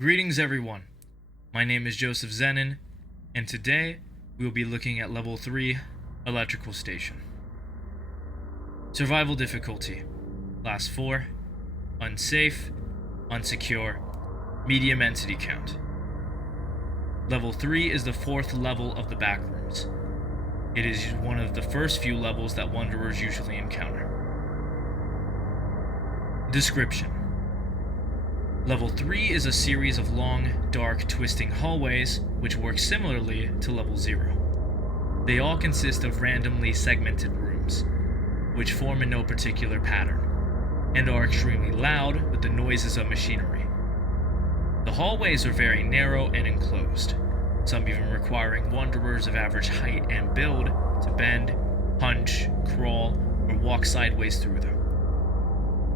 Greetings everyone, my name is Joseph Zenin, and today we will be looking at Level 3, Electrical Station. Survival difficulty, Class 4, Unsafe, Unsecure, Medium Entity Count. Level 3 is the fourth level of the Backrooms. It is one of the first few levels that Wanderers usually encounter. Description: Level 3 is a series of long, dark, twisting hallways which work similarly to Level 0. They all consist of randomly segmented rooms, which form in no particular pattern, and are extremely loud with the noises of machinery. The hallways are very narrow and enclosed, some even requiring Wanderers of average height and build to bend, punch, crawl, or walk sideways through them.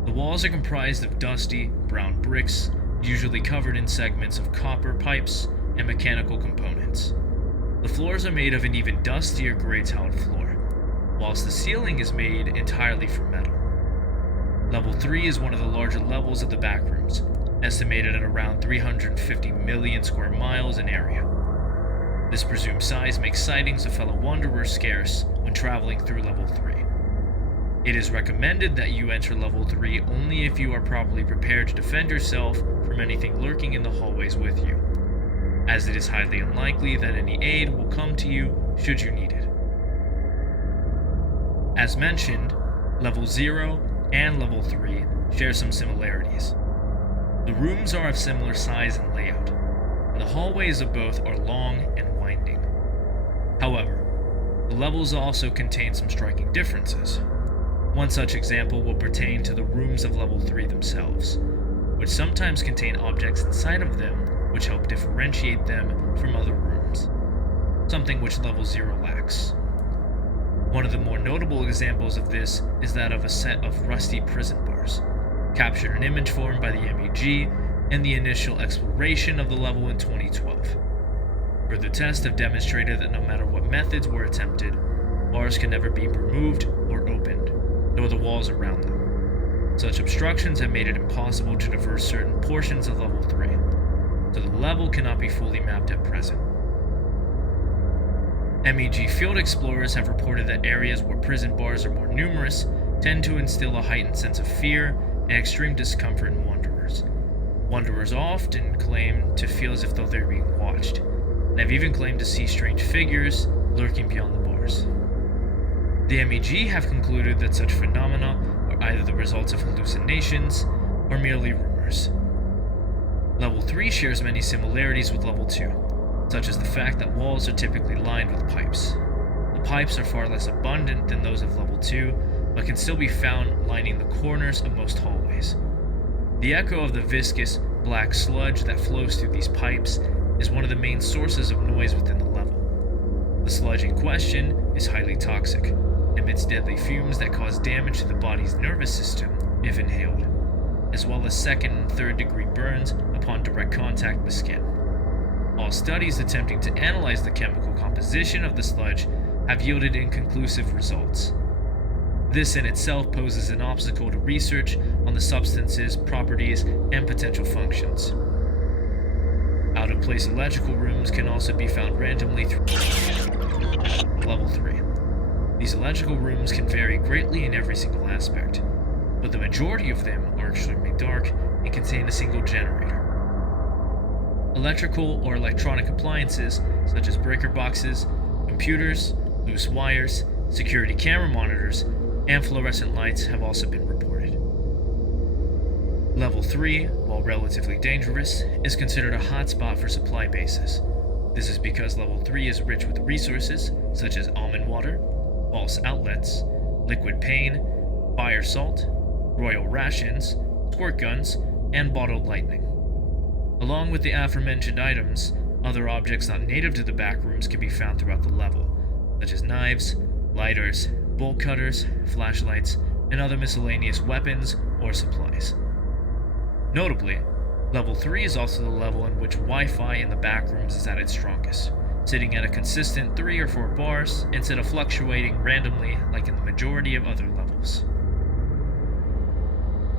The walls are comprised of dusty, brown bricks, usually covered in segments of copper pipes and mechanical components. The floors are made of an even dustier gray-tiled floor, whilst the ceiling is made entirely from metal. Level 3 is one of the larger levels of the Backrooms, estimated at around 350 million square miles in area. This presumed size makes sightings of fellow Wanderers scarce when traveling through Level 3. It is recommended that you enter Level 3 only if you are properly prepared to defend yourself from anything lurking in the hallways with you, as it is highly unlikely that any aid will come to you should you need it. As mentioned, Level 0 and Level 3 share some similarities. The rooms are of similar size and layout, and the hallways of both are long and winding. However, the levels also contain some striking differences. One such example will pertain to the rooms of Level 3 themselves, which sometimes contain objects inside of them which help differentiate them from other rooms, something which Level 0 lacks. One of the more notable examples of this is that of a set of rusty prison bars, captured in image form by the Meg in the initial exploration of the level in 2012. Further tests have demonstrated that no matter what methods were attempted, bars can never be removed or opened, nor the walls around them. Such obstructions have made it impossible to traverse certain portions of Level 3, so the level cannot be fully mapped at present. Meg field explorers have reported that areas where prison bars are more numerous tend to instill a heightened sense of fear and extreme discomfort in Wanderers. Wanderers often claim to feel as if though they're being watched, and have even claimed to see strange figures lurking beyond the bars. The Meg have concluded that such phenomena are either the results of hallucinations or merely rumors. Level 3 shares many similarities with Level 2, such as the fact that walls are typically lined with pipes. The pipes are far less abundant than those of Level 2, but can still be found lining the corners of most hallways. The echo of the viscous, black sludge that flows through these pipes is one of the main sources of noise within the level. The sludge in question is highly toxic, emits deadly fumes that cause damage to the body's nervous system if inhaled, as well as second and third degree burns upon direct contact with skin. All studies attempting to analyze the chemical composition of the sludge have yielded inconclusive results. This in itself poses an obstacle to research on the substance's properties and potential functions. Out-of-place electrical rooms can also be found randomly through Level 3. These electrical rooms can vary greatly in every single aspect, but the majority of them are extremely dark and contain a single generator. Electrical or electronic appliances, such as breaker boxes, computers, loose wires, security camera monitors, and fluorescent lights have also been reported. Level 3, while relatively dangerous, is considered a hotspot for supply bases. This is because Level 3 is rich with resources such as almond water, false outlets, liquid pain, fire salt, royal rations, squirt guns, and bottled lightning. Along with the aforementioned items, other objects not native to the Backrooms can be found throughout the level, such as knives, lighters, bolt cutters, flashlights, and other miscellaneous weapons or supplies. Notably, Level 3 is also the level in which Wi-Fi in the Backrooms is at its strongest, sitting at a consistent 3 or 4 bars instead of fluctuating randomly like in the majority of other levels.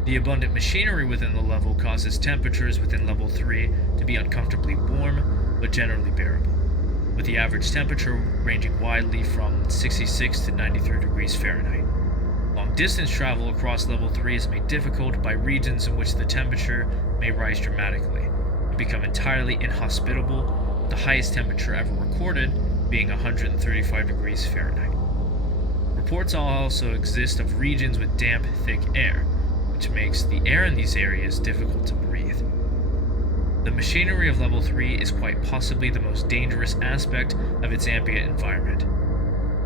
The abundant machinery within the level causes temperatures within level 3 to be uncomfortably warm, but generally bearable, with the average temperature ranging widely from 66 to 93 degrees Fahrenheit. Long distance travel across level 3 is made difficult by regions in which the temperature may rise dramatically and become entirely inhospitable, with the highest temperature ever recorded being 135 degrees Fahrenheit. Reports also exist of regions with damp, thick air, which makes the air in these areas difficult to breathe. The machinery of level 3 is quite possibly the most dangerous aspect of its ambient environment.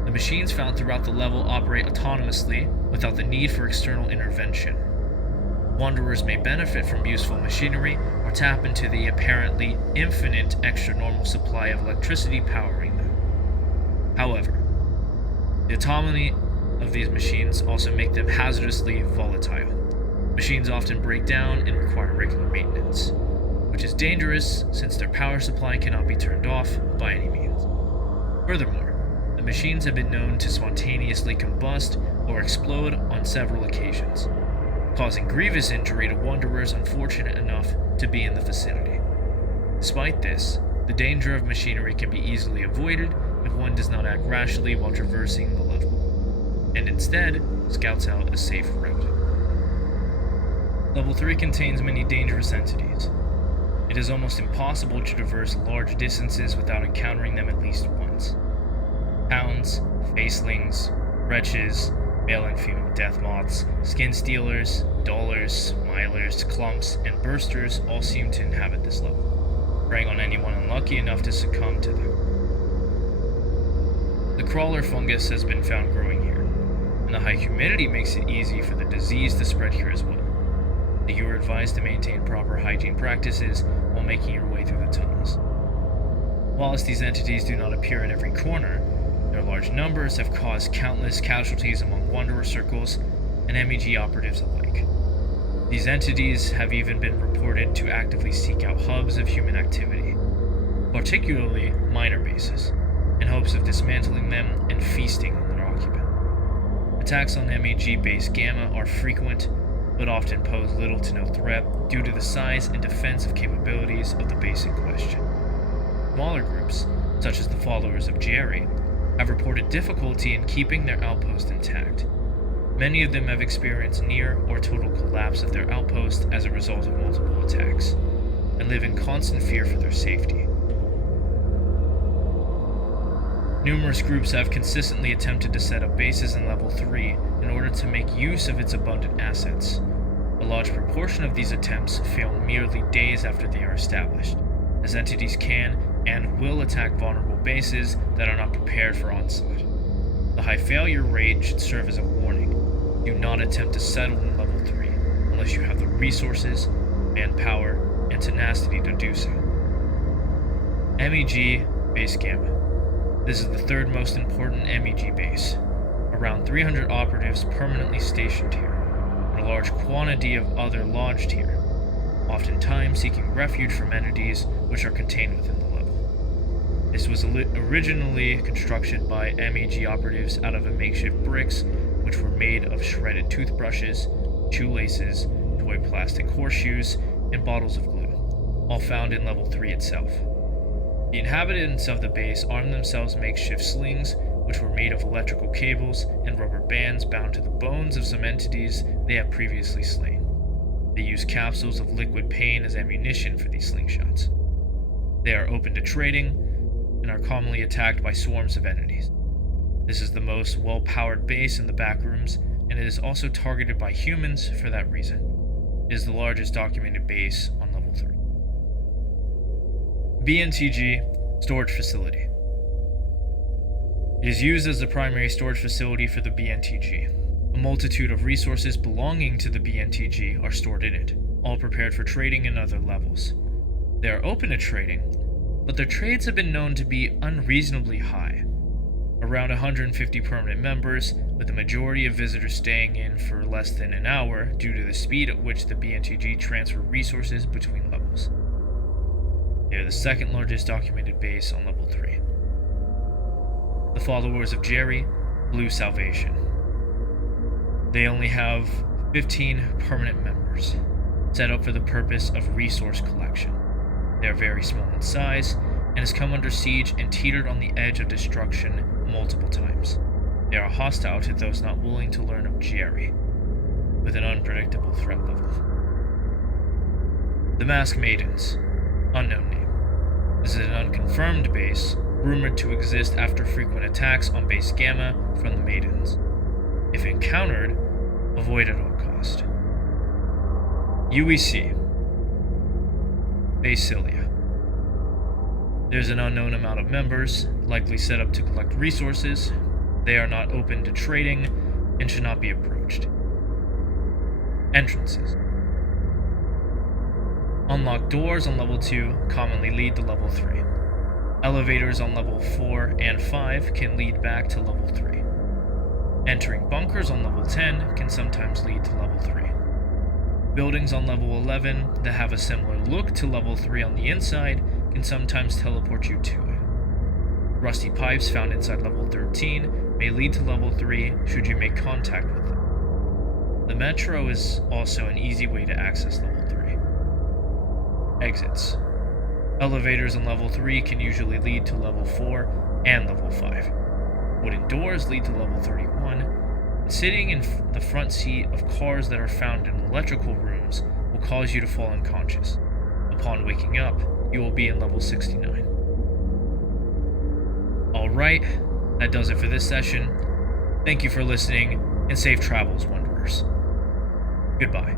The machines found throughout the level operate autonomously without the need for external intervention. Wanderers may benefit from useful machinery or tap into the apparently infinite extra-normal supply of electricity powering them. However, the autonomy of these machines also make them hazardously volatile. Machines often break down and require regular maintenance, which is dangerous since their power supply cannot be turned off by any means. Furthermore, the machines have been known to spontaneously combust or explode on several occasions, causing grievous injury to wanderers unfortunate enough to be in the vicinity. Despite this, the danger of machinery can be easily avoided if one does not act rashly while traversing the level, and instead scouts out a safe route. Level 3 contains many dangerous entities. It is almost impossible to traverse large distances without encountering them at least once. Hounds, facelings, wretches, male and female death moths, skin stealers, dullers, milers, clumps, and bursters all seem to inhabit this level, preying on anyone unlucky enough to succumb to them. The crawler fungus has been found growing here, and the high humidity makes it easy for the disease to spread here as well. You are advised to maintain proper hygiene practices while making your way through the tunnels. Whilst these entities do not appear in every corner, their large numbers have caused countless casualties among Wanderer circles and Meg operatives alike. These entities have even been reported to actively seek out hubs of human activity, particularly minor bases, in hopes of dismantling them and feasting on their occupant. Attacks on Meg Base Gamma are frequent, but often pose little to no threat due to the size and defensive capabilities of the base in question. Smaller groups, such as the followers of Jerry, have reported difficulty in keeping their outpost intact. Many of them have experienced near or total collapse of their outpost as a result of multiple attacks, and live in constant fear for their safety. Numerous groups have consistently attempted to set up bases in level 3 in order to make use of its abundant assets. A large proportion of these attempts fail merely days after they are established, as entities can and will attack vulnerable bases that are not prepared for onslaught. The high failure rate should serve as a warning. Do not attempt to settle in level 3 unless you have the resources, manpower, and tenacity to do so. Meg Base Camp. This is the third most important Meg base. Around 300 operatives permanently stationed here, and a large quantity of other lodged here, oftentimes seeking refuge from entities which are contained within the level. This was originally constructed by Meg operatives out of a makeshift bricks, which were made of shredded toothbrushes, shoelaces, toy plastic horseshoes, and bottles of glue, all found in level 3 itself. The inhabitants of the base armed themselves makeshift slings, which were made of electrical cables and rubber bands bound to the bones of some entities they have previously slain. They use capsules of liquid pain as ammunition for these slingshots. They are open to trading and are commonly attacked by swarms of entities. This is the most well-powered base in the Backrooms, and it is also targeted by humans for that reason. It is the largest documented base on level 3. Bncg Storage Facility. It is used as the primary storage facility for the Bncg. A multitude of resources belonging to the Bncg are stored in it, all prepared for trading in other levels. They are open to trading, but their trades have been known to be unreasonably high. Around 150 permanent members, with the majority of visitors staying in for less than an hour due to the speed at which the Bncg transfer resources between levels. They are the second largest documented base on level 3. The followers of Jerry, Blue Salvation. They only have 15 permanent members, set up for the purpose of resource collection. They are very small in size, and has come under siege and teetered on the edge of destruction multiple times. They are hostile to those not willing to learn of Jerry, with an unpredictable threat level. The Mask Maidens, unknown name. This is an unconfirmed base, rumored to exist after frequent attacks on Base Gamma from the Maidens. If encountered, avoid at all cost. UEC, Basilia. There's an unknown amount of members, likely set up to collect resources. They are not open to trading and should not be approached. Entrances. Unlocked doors on level 2 commonly lead to level 3. Elevators on level 4 and 5 can lead back to level 3. Entering bunkers on level 10 can sometimes lead to level 3. Buildings on level 11 that have a similar look to level 3 on the inside can sometimes teleport you to it. Rusty pipes found inside level 13 may lead to level 3 should you make contact with them. The metro is also an easy way to access level 3. Exits. Elevators on level 3 can usually lead to level 4 and level 5. Wooden doors lead to level 31. And sitting in the front seat of cars that are found in electrical rooms will cause you to fall unconscious. Upon waking up, you will be in level 69. Alright, that does it for this session. Thank you for listening, and safe travels, Wanderers. Goodbye.